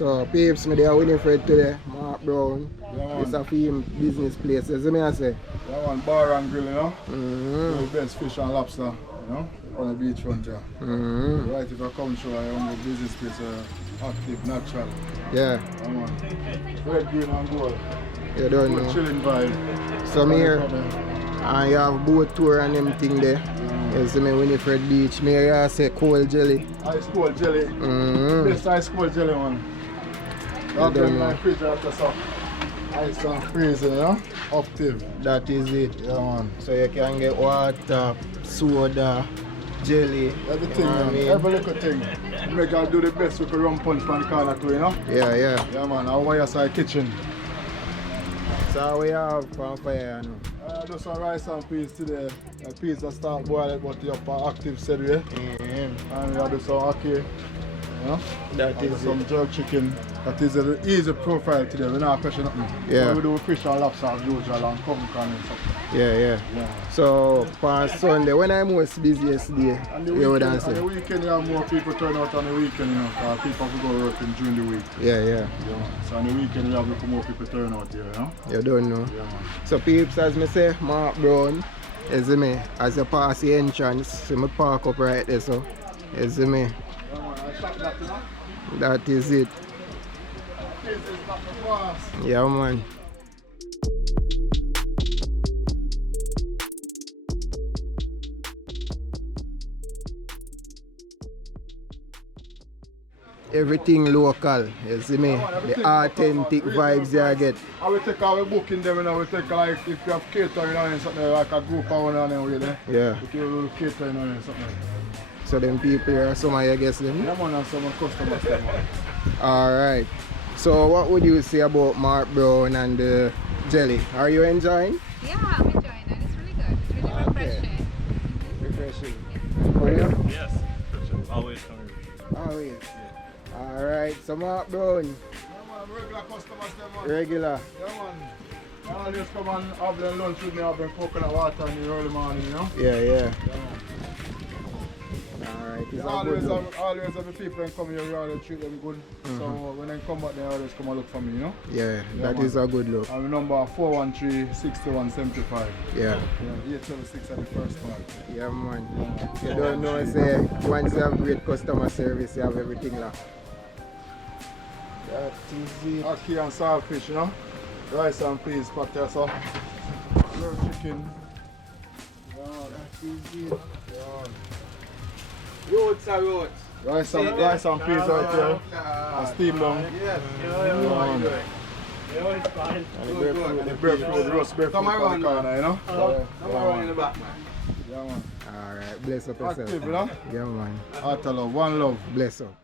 So, peeps, me there Winniefred today, Mark Brown. Yeah, It's a film business place, as I say. That one bar and grill, you know. Mm-hmm. The best fish and lobster, you know, on the beachfront here. Mm-hmm. Right, if I come to a business place, active, natural. Yeah. Yeah, man. Red, green and gold. You don't Good know. chilling vibe. So me here, and you have boat tour and everything there. You see me Winniefred Beach. Me here say cold jelly. Ice cold jelly. Mm-hmm. Best ice cold jelly, man. That don't in know. my fridge after some ice and freezing, you know. Active. That is it. Yeah, man. So you can get water, soda, jelly. Everything, you know what I man. mean? Every little thing. Make us do the best with the rum punch from the corner too, you know. Yeah, yeah. Yeah, man. Our wire side kitchen. So we have from fire now. Just some rice and peas today. A peas that start boiling, but the upper active said we. And we have some ackee. You know? That is some it. jerk chicken. That is an easy profile today. We're not pressure nothing. Yeah. So we do fish and lobster as usual and come and something. Yeah. So for Sunday, when I'm most busiest day, you would On the answer. weekend, you have more people turn out on the weekend, you know, because people have to go working during the week. Yeah. Yeah. So on the weekend, you have more people turn out here, you know. You don't know. Yeah, man. So peeps, as me say, Mark Brown, you see me, as you pass the entrance, see me park up right there, so, you see me, Yeah, man. I shot that, you know. that is it. This is not the boss. Yeah, man. Everything local, you see me, the authentic vibes you get. I will take our booking them, and I will take like if you have catering and something like a group of one and then with Yeah. if you catering and something. So them people here, some of you guess them. Yeah, man, and some customers them, man. Alright. So what would you say about Mark Brown and the jelly? Are you enjoying? Yeah, I'm enjoying it. It's really good. It's really refreshing. Refreshing. For you? Yes, refreshing. Always coming. Always. Alright, so Mark Brown, Yeah, man, regular customers them, man. regular. Yeah, man. They always come and have their lunch with me, have their coconut water in the early morning, you know. Yeah. Yeah, man. Alright, it's You a always good look. have the people that come here, you always treat them good. So when they come back, they always come and look for me, you know. Yeah, that man. is a good look. I'm number 413-6175. Yeah. Yeah, 876 at the first part. Yeah, man. You don't know, say, once you have great customer service, you have everything locked. That is it. Ackee and saltfish, you know. Rice and peas, potato, grilled chicken. That is it. Yeah. Roads are roads. Rice and peas right here. And steam down. Yes. It's fine. And the breadfruit, the roast breadfruit for the corner, you know. Come around in the back, man. Yeah, man. Alright, bless up yourself. Active, you know. Yeah, man. Heart of love, one love. Bless up.